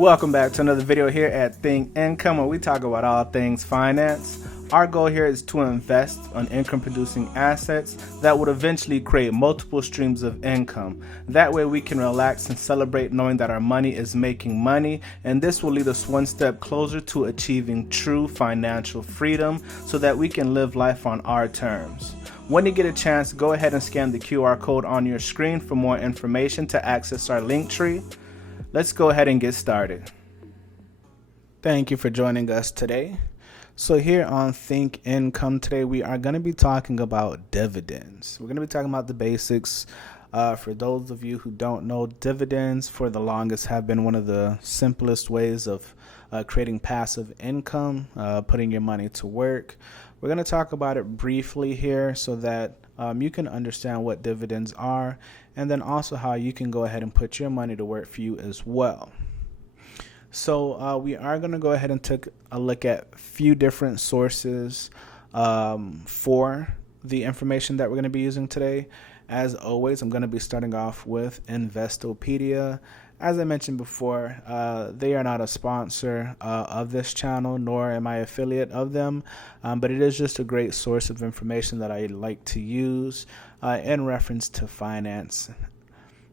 Welcome back to another video here at Dividendcom, where we talk about all things finance. Our goal here is to invest on income producing assets that would eventually create multiple streams of income. That way we can relax and celebrate knowing that our money is making money, and this will lead us one step closer to achieving true financial freedom so that we can live life on our terms. When you get a chance, go ahead and scan the QR code on your screen for more information to access our link tree. Let's go ahead and get started. Thank you for joining us today. So here on Think Income today, we are going to be talking about dividends. We're going to be talking about the basics. For those of you who don't know, dividends for the longest have been one of the simplest ways of creating passive income, putting your money to work. We're going to talk about it briefly here so that you can understand what dividends are, and then also how you can go ahead and put your money to work for you as well. So we are going to go ahead and take a look at a few different sources for the information that we're going to be using today. As always, I'm going to be starting off with Investopedia. As I mentioned before, they are not a sponsor of this channel, nor am I an affiliate of them, but it is just a great source of information that I like to use in reference to finance.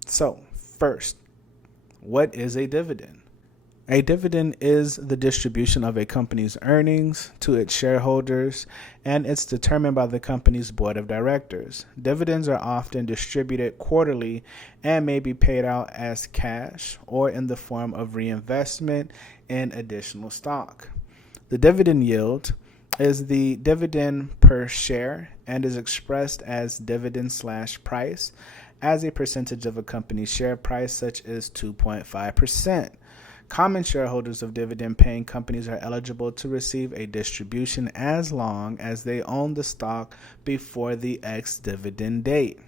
So first, what is a dividend? A dividend is the distribution of a company's earnings to its shareholders, and it's determined by the company's board of directors. Dividends are often distributed quarterly and may be paid out as cash or in the form of reinvestment in additional stock. The dividend yield is the dividend per share and is expressed as dividend/price as a percentage of a company's share price, such as 2.5%. Common shareholders of dividend-paying companies are eligible to receive a distribution as long as they own the stock before the ex-dividend date.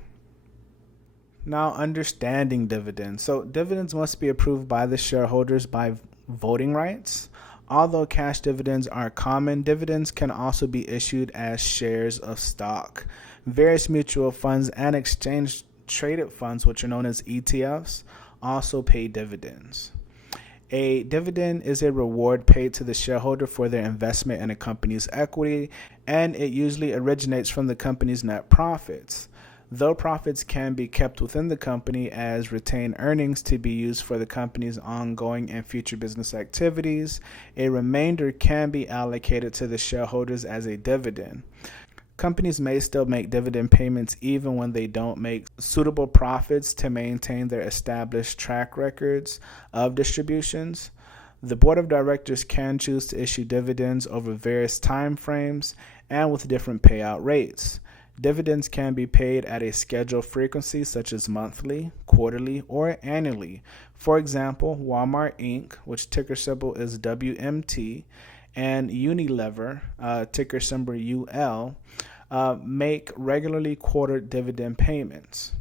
Now, understanding dividends. So dividends must be approved by the shareholders by voting rights. Although cash dividends are common, dividends can also be issued as shares of stock. Various mutual funds and exchange-traded funds, which are known as ETFs, also pay dividends. A dividend is a reward paid to the shareholder for their investment in a company's equity, and it usually originates from the company's net profits. Though profits can be kept within the company as retained earnings to be used for the company's ongoing and future business activities, a remainder can be allocated to the shareholders as a dividend. Companies may still make dividend payments even when they don't make suitable profits to maintain their established track records of distributions. The board of directors can choose to issue dividends over various time frames and with different payout rates. Dividends can be paid at a scheduled frequency such as monthly, quarterly, or annually. For example, Walmart Inc., which ticker symbol is WMT, and Unilever, ticker symbol UL, make regularly quarterly dividend payments.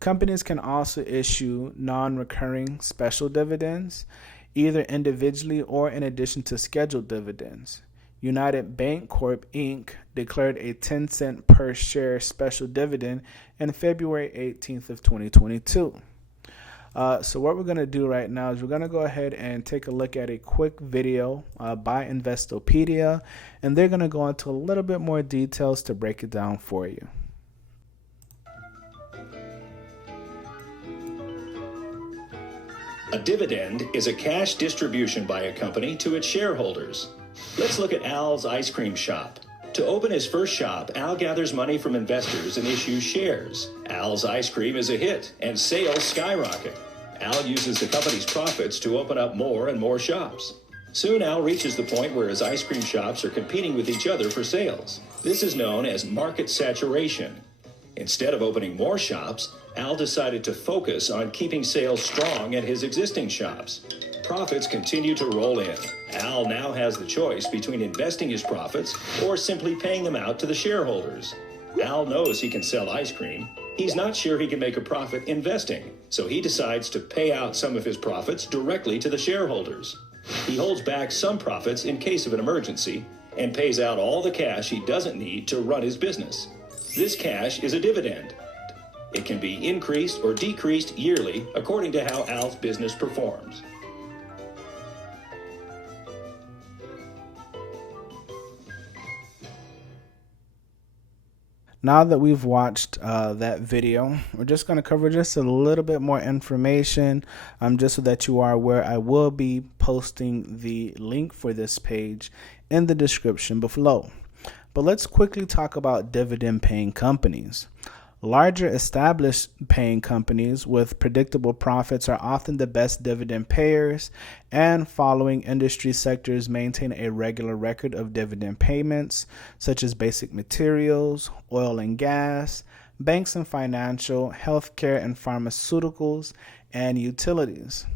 Companies can also issue non-recurring special dividends, either individually or in addition to scheduled dividends. United Bancorp Inc. declared a 10-cent per share special dividend on February 18th of 2022. So what we're going to do right now is we're going to go ahead and take a look at a quick video by Investopedia, and they're going to go into a little bit more details to break it down for you. A dividend is a cash distribution by a company to its shareholders. Let's look at Al's ice cream shop. To open his first shop, Al gathers money from investors and issues shares. Al's ice cream is a hit and sales skyrocket. Al uses the company's profits to open up more and more shops. Soon Al reaches the point where his ice cream shops are competing with each other for sales. This is known as market saturation. Instead of opening more shops, Al decided to focus on keeping sales strong at his existing shops. Profits continue to roll in. Al now has the choice between investing his profits or simply paying them out to the shareholders. Al knows he can sell ice cream. He's not sure he can make a profit investing, so he decides to pay out some of his profits directly to the shareholders. He holds back some profits in case of an emergency and pays out all the cash he doesn't need to run his business. This cash is a dividend. It can be increased or decreased yearly according to how AL's business performs. Now that we've watched that video, we're just going to cover just a little bit more information, just so that you are aware. I will be posting the link for this page in the description below. But let's quickly talk about dividend paying companies. Larger established paying companies with predictable profits are often the best dividend payers, and following industry sectors maintain a regular record of dividend payments, such as basic materials, oil and gas, banks and financial, healthcare and pharmaceuticals, and utilities.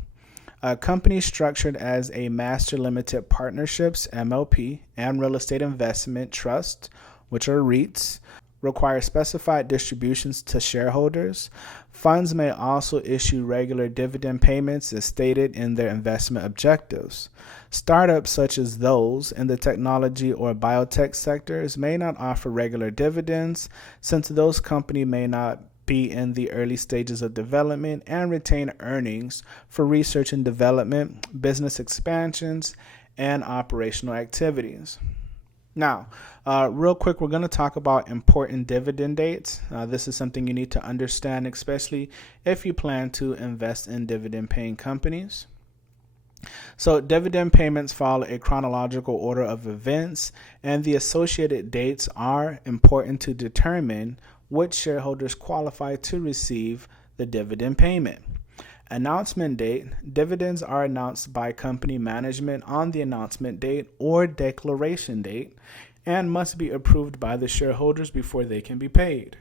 Companies structured as a master limited partnerships (MLP) and real estate investment trust, which are REITs, require specified distributions to shareholders. Funds may also issue regular dividend payments as stated in their investment objectives. Startups such as those in the technology or biotech sectors may not offer regular dividends, since those companies may not be in the early stages of development and retain earnings for research and development, business expansions, and operational activities. Now, real quick, we're going to talk about important dividend dates. This is something you need to understand, especially if you plan to invest in dividend paying companies. So dividend payments follow a chronological order of events, and the associated dates are important to determine which shareholders qualify to receive the dividend payment. Announcement date. Dividends are announced by company management on the announcement date or declaration date and must be approved by the shareholders before they can be paid.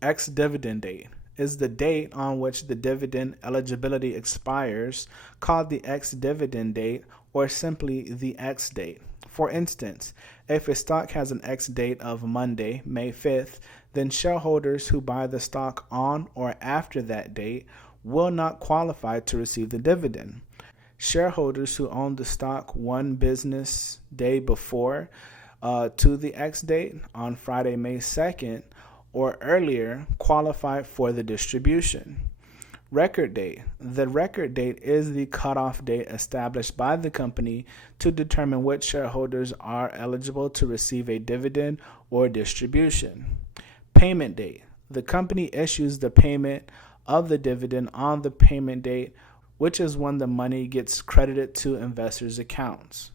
Ex-dividend date is the date on which the dividend eligibility expires, called the ex-dividend date or simply the X date. For instance, if a stock has an X date of Monday, May 5th, then shareholders who buy the stock on or after that date will not qualify to receive the dividend. Shareholders who own the stock one business day before to the X date on Friday, May 2nd, or earlier qualify for the distribution. Record date. The record date is the cutoff date established by the company to determine which shareholders are eligible to receive a dividend or distribution. Payment date. The company issues the payment of the dividend on the payment date, which is when the money gets credited to investors' accounts.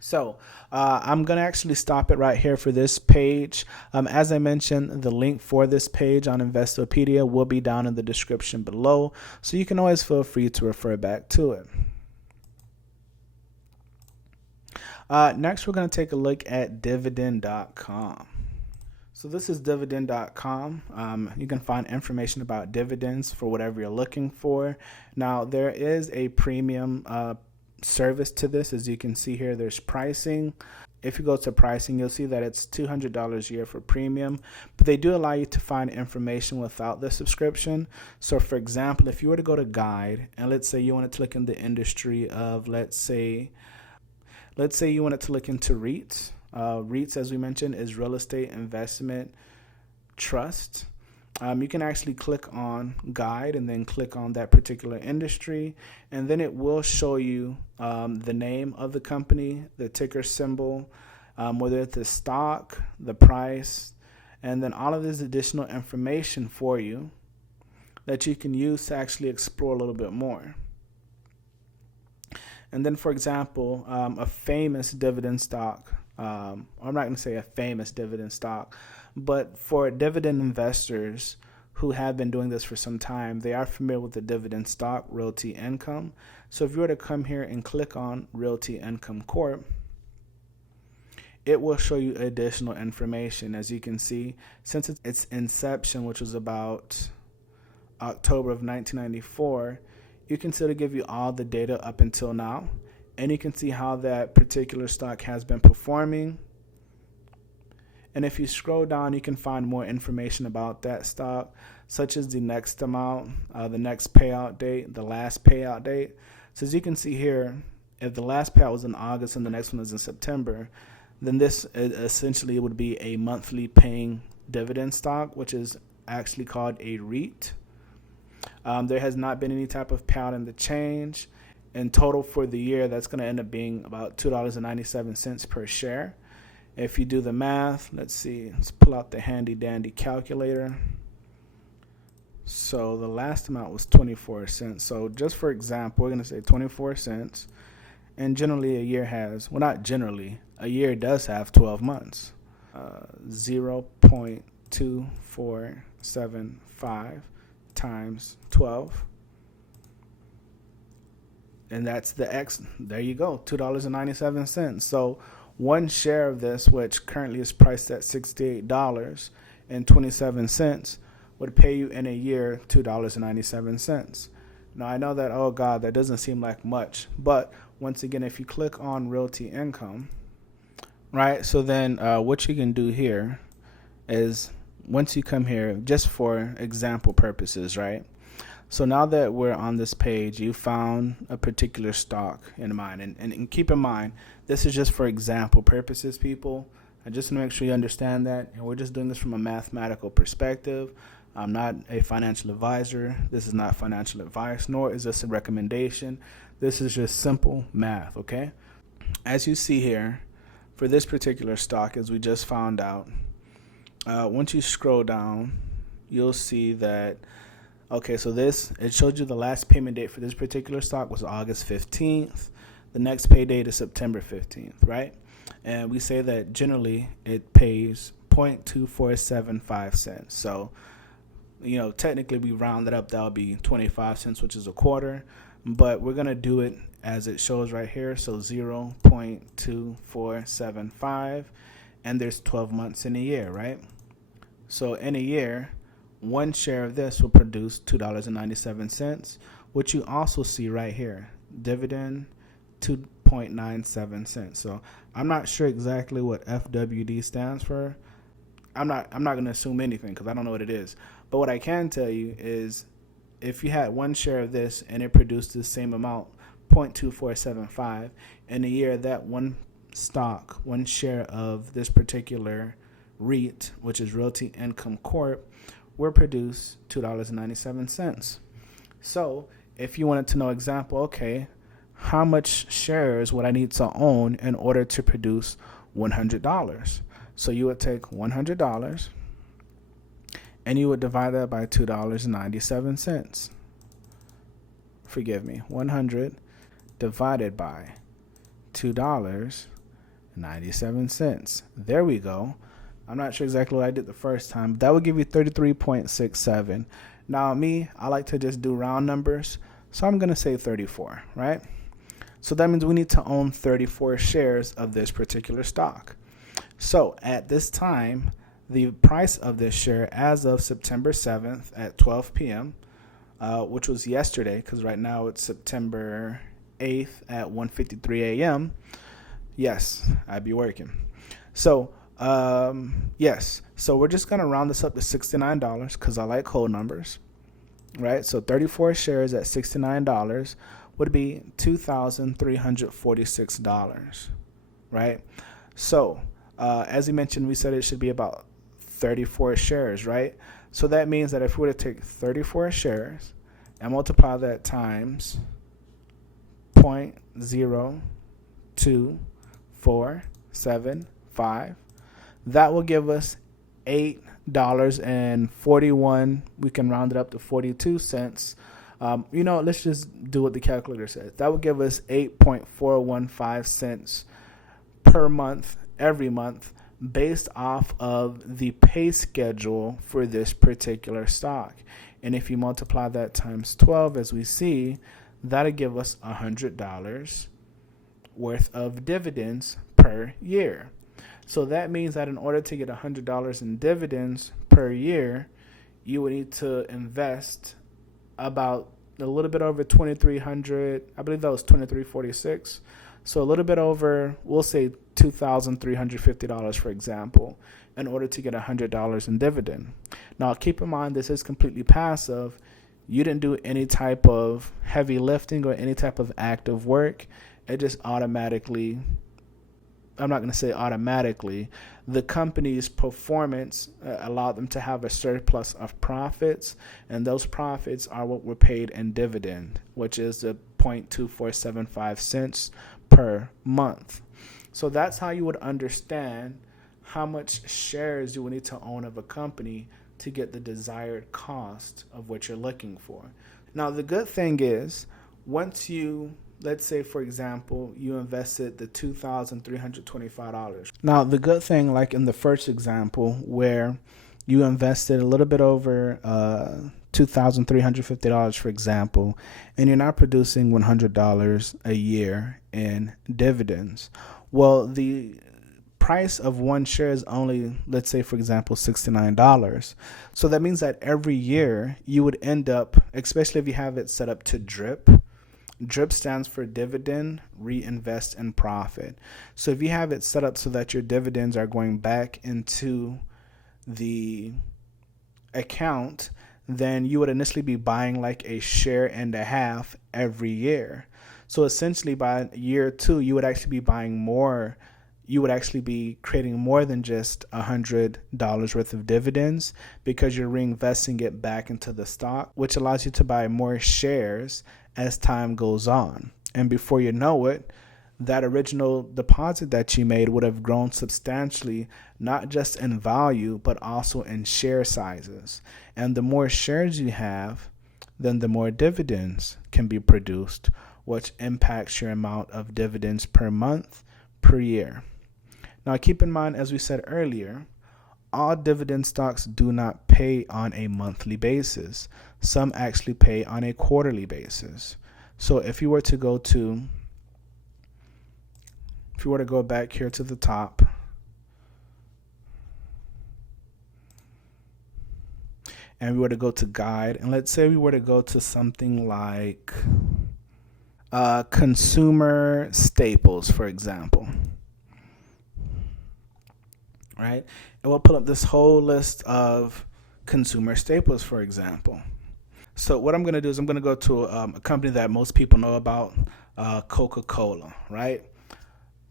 So I'm going to actually stop it right here for this page. As I mentioned, the link for this page on Investopedia will be down in the description below, so you can always feel free to refer back to it. Next, we're going to take a look at Dividend.com. So this is Dividend.com. You can find information about dividends for whatever you're looking for. Now, there is a premium service to this. As you can see here, there's pricing. If you go to pricing, you'll see that it's $200 a year for premium, but they do allow you to find information without the subscription. So for example, if you were to go to guide, and let's say you wanted to look in the industry of, let's say you wanted to look into REITs. REITs, as we mentioned, is real estate investment trust. You can actually click on guide and then click on that particular industry, and then it will show you the name of the company, the ticker symbol, whether it's the stock, the price, and then all of this additional information for you that you can use to actually explore a little bit more. And then, for example, a famous dividend stock, I'm not going to say a famous dividend stock, but for dividend investors who have been doing this for some time, they are familiar with the dividend stock, Realty Income. So if you were to come here and click on Realty Income Corp, it will show you additional information. As you can see, since its inception, which was about October of 1994, you can still give you all the data up until now, and you can see how that particular stock has been performing. And if you scroll down, you can find more information about that stock, such as the next amount, the next payout date, the last payout date. So as you can see here, if the last payout was in August and the next one is in September, then this essentially would be a monthly paying dividend stock, which is actually called a REIT. There has not been any type of payout in the change. In total for the year, that's going to end up being about $2.97 per share. If you do the math, let's pull out the handy dandy calculator. So the last amount was 24 cents. So just for example, we're going to say 24 cents. And generally a year has, well, not generally, a year does have 12 months. 0.2475 times 12. And that's the X. There you go, $2.97. So one share of this, which currently is priced at $68.27, would pay you in a year $2.97. Now I know that, oh God, that doesn't seem like much, but once again, if you click on Realty Income, right, so then what you can do here is, once you come here, just for example purposes, right, so now that we're on this page, you found a particular stock in mind, and keep in mind, this is just for example purposes, people. I just want to make sure you understand that, and we're just doing this from a mathematical perspective. I'm not a financial advisor. This is not financial advice, nor is this a recommendation. This is just simple math, okay? As you see here, for this particular stock, as we just found out, once you scroll down, you'll see that, okay, so it showed you the last payment date for this particular stock was August 15th. The next pay date is September 15th, right? And we say that generally it pays 0.2475 cents. So, you know, technically we round it up, that would be 25 cents, which is a quarter, but we're going to do it as it shows right here. So 0.2475, and there's 12 months in a year, right? So in a year, one share of this will produce $2.97, which you also see right here, dividend 2.97 cents. So I'm not sure exactly what FWD stands for. I'm not going to assume anything because I don't know what it is. But what I can tell you is, if you had one share of this and it produced the same amount, 0.2475, in a year, that one stock, one share of this particular REIT, which is Realty Income Corp, will produce $2.97. So if you wanted to know example, okay, how much shares would I need to own in order to produce $100? So you would take $100 and you would divide that by $2.97. Forgive me, 100 divided by $2.97. There we go. I'm not sure exactly what I did the first time, but that would give you 33.67. Now me, I like to just do round numbers, so I'm going to say 34, right? So that means we need to own 34 shares of this particular stock. So at this time, the price of this share as of September 7th at 12 p.m., which was yesterday, because right now it's September 8th at 1:53 a.m. Yes, I'd be working. So, yes. So we're just going to round this up to $69 because I like whole numbers, right? So 34 shares at $69 would be $2,346, right? So, as you mentioned, we said it should be about 34 shares, right? So that means that if we were to take 34 shares and multiply that times 0.0247, that will give us $8.41. We can round it up to 42 cents. Let's just do what the calculator says. That would give us 8.415 cents per month, every month, based off of the pay schedule for this particular stock. And if you multiply that times 12, as we see, that'll give us $100 worth of dividends per year. So that means that in order to get $100 in dividends per year, you would need to invest about a little bit over $2,300. I believe that was $2,346. So a little bit over, we'll say $2,350, for example, in order to get $100 in dividend. Now, keep in mind, this is completely passive. You didn't do any type of heavy lifting or any type of active work. It just automatically I'm not going to say automatically, the company's performance allowed them to have a surplus of profits, and those profits are what were paid in dividend, which is the 0.2475 cents per month. So that's how you would understand how much shares you would need to own of a company to get the desired cost of what you're looking for. Now, the good thing is, once you, let's say, for example, you invested the $2,325. Now, the good thing, like in the first example, where you invested a little bit over $2,350, for example, and you're not producing $100 a year in dividends. Well, the price of one share is only, let's say, for example, $69. So that means that every year you would end up, especially if you have it set up to DRIP. DRIP stands for Dividend Reinvest and Profit. So if you have it set up so that your dividends are going back into the account, then you would initially be buying like a share and a half every year. So essentially by year 2, you would actually be buying more. You would actually be creating more than just $100 worth of dividends, because you're reinvesting it back into the stock, which allows you to buy more shares as time goes on. And before you know it, that original deposit that you made would have grown substantially, not just in value, but also in share sizes. And the more shares you have, then the more dividends can be produced, which impacts your amount of dividends per month, per year. Now, keep in mind, as we said earlier, all dividend stocks do not pay on a monthly basis. Some actually pay on a quarterly basis. So if you were to go back here to the top, and we were to go to guide, and let's say we were to go to something like consumer staples, for example. Right? And we'll pull up this whole list of consumer staples, for example. So what I'm going to do is I'm going to go to a company that most people know about, Coca-Cola, right?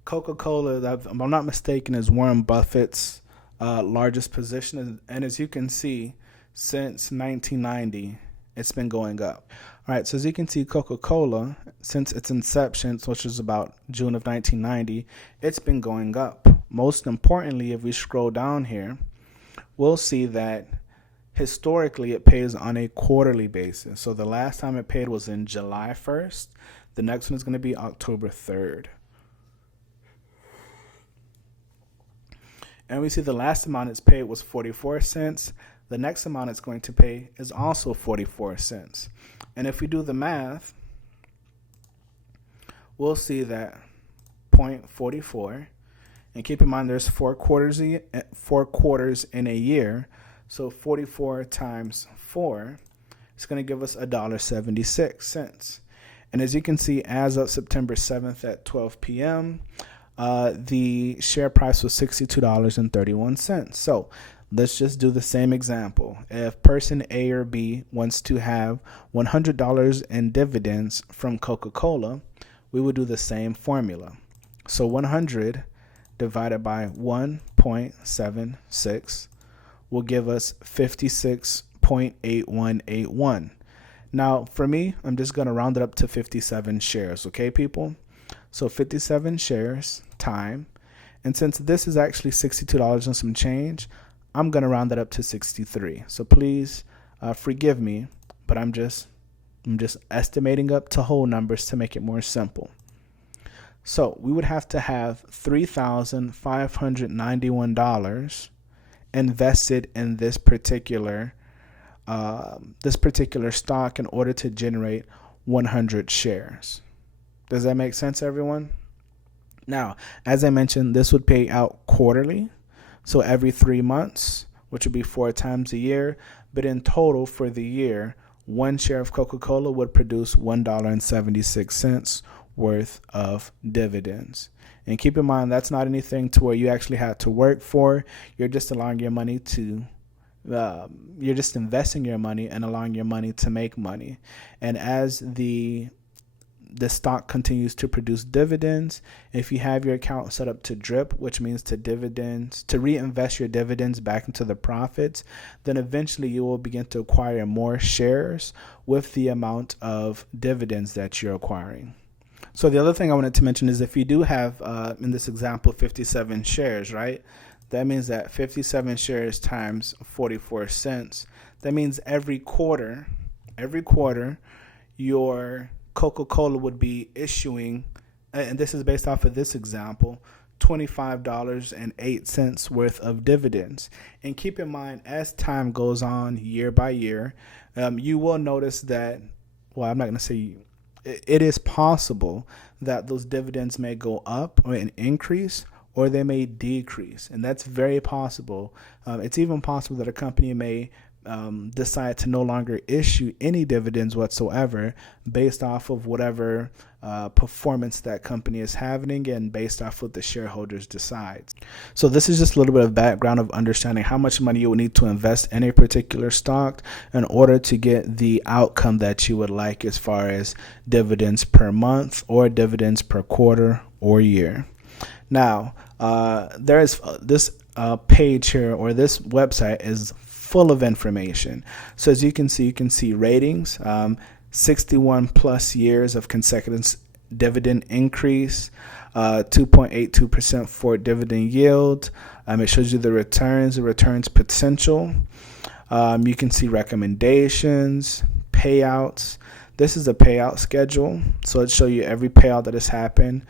Coca-Cola, if I'm not mistaken, is Warren Buffett's largest position. And as you can see, since 1990, it's been going up. All right, so as you can see, Coca-Cola, since its inception, which was about June of 1990, it's been going up. Most importantly, if we scroll down here, we'll see that historically it pays on a quarterly basis. So the last time it paid was in July 1st. The next one is going to be October 3rd. And we see the last amount it's paid was 44 cents. The next amount it's going to pay is also 44 cents. And if we do the math, we'll see that 0.44. And keep in mind, there's 4 quarters in a year. So 44 times 4 is going to give us $1.76. And as you can see, as of September 7th at 12 p.m., the share price was $62.31. So let's just do the same example. If person A or B wants to have $100 in dividends from Coca-Cola, we would do the same formula. So 100 divided by 1.76 will give us 56.8181. Now, for me, I'm just going to round it up to 57 shares, okay, people? So 57 shares time. And since this is actually $62 and some change, I'm going to round it up to 63. So please forgive me, but I'm just estimating up to whole numbers to make it more simple. So we would have to have $3,591 invested in this particular stock in order to generate 100 shares. Does that make sense, everyone? Now, as I mentioned, this would pay out quarterly, so every 3 months, which would be 4 times a year. But in total for the year, one share of Coca-Cola would produce $1.76 worth of dividends. And keep in mind, that's not anything to where you actually had to work for. You're just allowing your money to you're just investing your money and allowing your money to make money. And as the the stock continues to produce dividends. If you have your account set up to DRIP, which means to reinvest your dividends back into the profits, then eventually you will begin to acquire more shares with the amount of dividends that you're acquiring. So the other thing I wanted to mention is if you do have, in this example, 57 shares, right? That means that 57 shares times 44 cents. That means every quarter, your Coca-Cola would be issuing, and this is based off of this example, $25.08 worth of dividends. And keep in mind, as time goes on year by year, you will notice that, well, I'm not going to say it is possible that those dividends may go up or increase, or they may decrease. And that's very possible. It's even possible that a company may decide to no longer issue any dividends whatsoever based off of whatever performance that company is having and based off what the shareholders decide. So this is just a little bit of background of understanding how much money you would need to invest in a particular stock in order to get the outcome that you would like as far as dividends per month or dividends per quarter or year. Now, there is this page here, or this website is full of information. So as you can see ratings, 61 plus years of consecutive dividend increase, 2.82% for dividend yield. It shows you the returns potential. You can see recommendations, payouts. This is a payout schedule, so it shows you every payout that has happened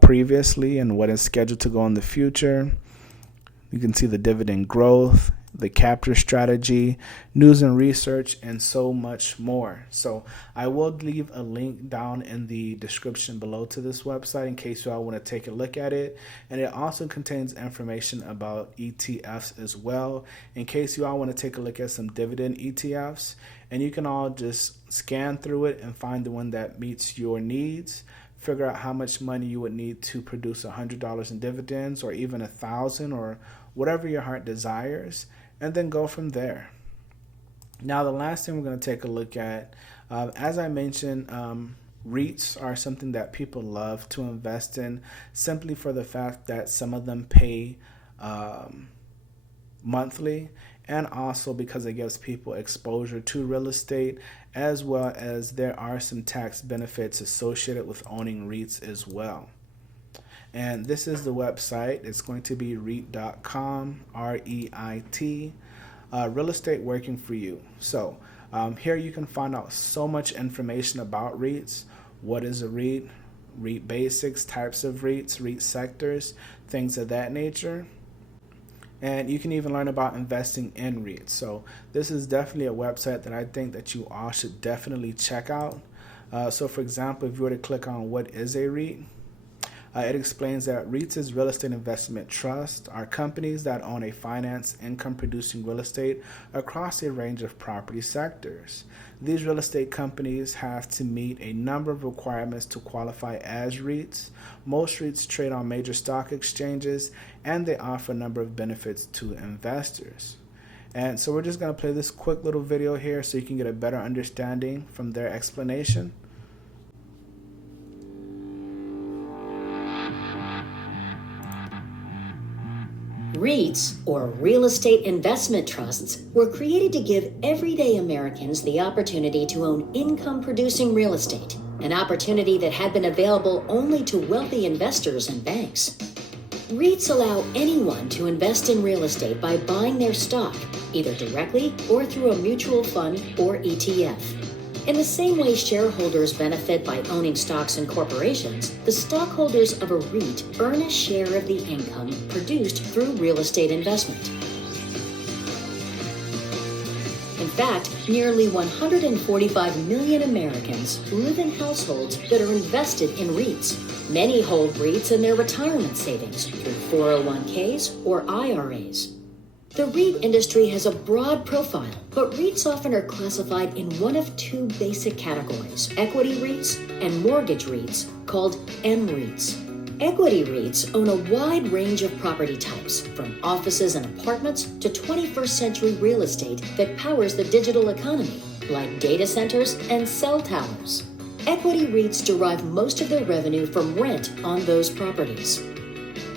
previously and what is scheduled to go in the future. You can see the dividend growth, the capture strategy, news and research, and so much more. So I will leave a link down in the description below to this website in case you all want to take a look at it. And it also contains information about ETFs as well, in case you all want to take a look at some dividend ETFs. And you can all just scan through it and find the one that meets your needs. Figure out how much money you would need to produce $100 in dividends, or even $1,000, or whatever your heart desires, and then go from there. Now, the last thing we're going to take a look at, as I mentioned, REITs are something that people love to invest in simply for the fact that some of them pay monthly, and also because it gives people exposure to real estate, as well as there are some tax benefits associated with owning REITs as well. And this is the website. It's going to be REIT.com, REIT, real estate working for you. So here you can find out so much information about REITs. What is a REIT? REIT basics, types of REITs, REIT sectors, things of that nature. And you can even learn about investing in REITs. So this is definitely a website that I think that you all should definitely check out. So for example, if you were to click on what is a REIT, it explains that REITs is real estate investment trust are companies that own a finance income producing real estate across a range of property sectors. These real estate companies have to meet a number of requirements to qualify as REITs. Most REITs trade on major stock exchanges, and they offer a number of benefits to investors. And so we're just going to play this quick little video here so you can get a better understanding from their explanation. REITs, or real estate investment trusts, were created to give everyday Americans the opportunity to own income-producing real estate, an opportunity that had been available only to wealthy investors and banks. REITs allow anyone to invest in real estate by buying their stock, either directly or through a mutual fund or ETF. In the same way shareholders benefit by owning stocks in corporations, the stockholders of a REIT earn a share of the income produced through real estate investment. In fact, nearly 145 million Americans live in households that are invested in REITs. Many hold REITs in their retirement savings through 401ks or IRAs. The REIT industry has a broad profile, but REITs often are classified in one of two basic categories: equity REITs and mortgage REITs, called mREITs. Equity REITs own a wide range of property types, from offices and apartments to 21st century real estate that powers the digital economy, like data centers and cell towers. Equity REITs derive most of their revenue from rent on those properties.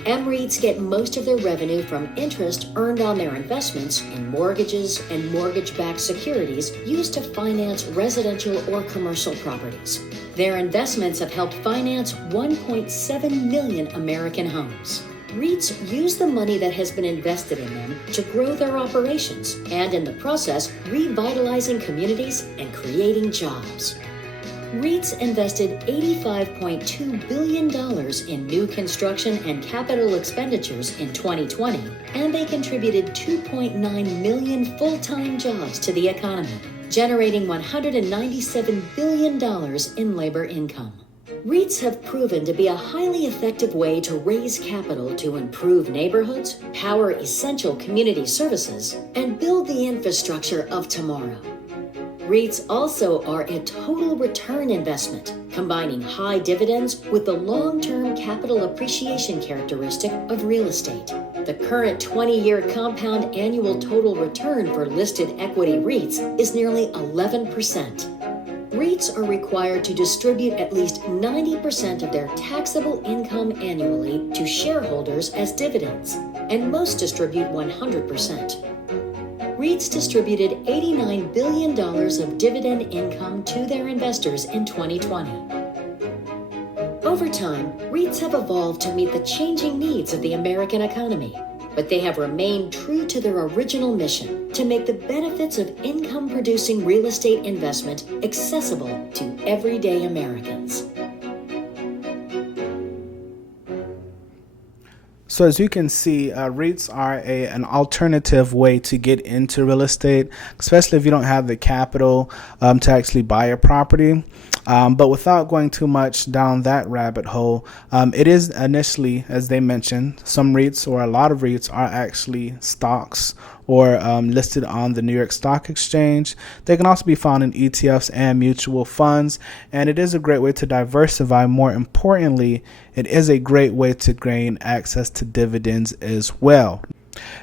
MREITs get most of their revenue from interest earned on their investments in mortgages and mortgage-backed securities used to finance residential or commercial properties. Their investments have helped finance 1.7 million American homes. REITs use the money that has been invested in them to grow their operations and, in the process, revitalizing communities and creating jobs. REITs invested $85.2 billion in new construction and capital expenditures in 2020, and they contributed 2.9 million full-time jobs to the economy, generating $197 billion in labor income. REITs have proven to be a highly effective way to raise capital to improve neighborhoods, power essential community services, and build the infrastructure of tomorrow. REITs also are a total return investment, combining high dividends with the long-term capital appreciation characteristic of real estate. The current 20-year compound annual total return for listed equity REITs is nearly 11%. REITs are required to distribute at least 90% of their taxable income annually to shareholders as dividends, and most distribute 100%. REITs distributed $89 billion of dividend income to their investors in 2020. Over time, REITs have evolved to meet the changing needs of the American economy, but they have remained true to their original mission to make the benefits of income-producing real estate investment accessible to everyday Americans. So as you can see, REITs are an alternative way to get into real estate, especially if you don't have the capital to actually buy a property. But without going too much down that rabbit hole, it is initially, as they mentioned, some REITs or a lot of REITs are actually stocks or listed on the New York Stock Exchange. They can also be found in ETFs and mutual funds, and it is a great way to diversify. More importantly, it is a great way to gain access to dividends as well.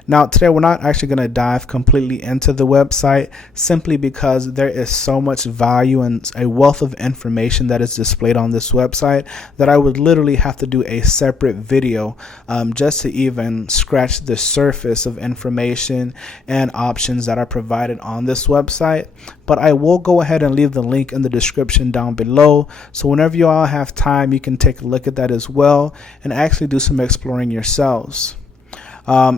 Now, today we're not actually going to dive completely into the website simply because there is so much value and a wealth of information that is displayed on this website that I would literally have to do a separate video just to even scratch the surface of information and options that are provided on this website. But I will go ahead and leave the link in the description down below, so whenever you all have time, you can take a look at that as well and actually do some exploring yourselves.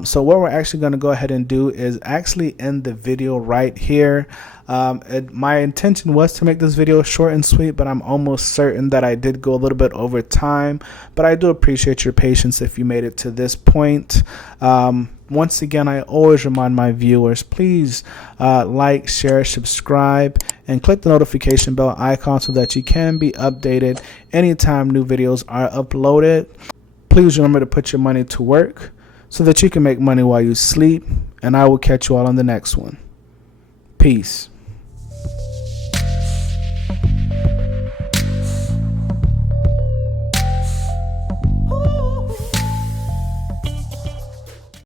So what we're actually going to go ahead and do is actually end the video right here. My intention was to make this video short and sweet, but I'm almost certain that I did go a little bit over time. But I do appreciate your patience if you made it to this point. Once again, I always remind my viewers, please like, share, subscribe, and click the notification bell icon so that you can be updated anytime new videos are uploaded. Please remember to put your money to work so that you can make money while you sleep, and I will catch you all on the next one. Peace.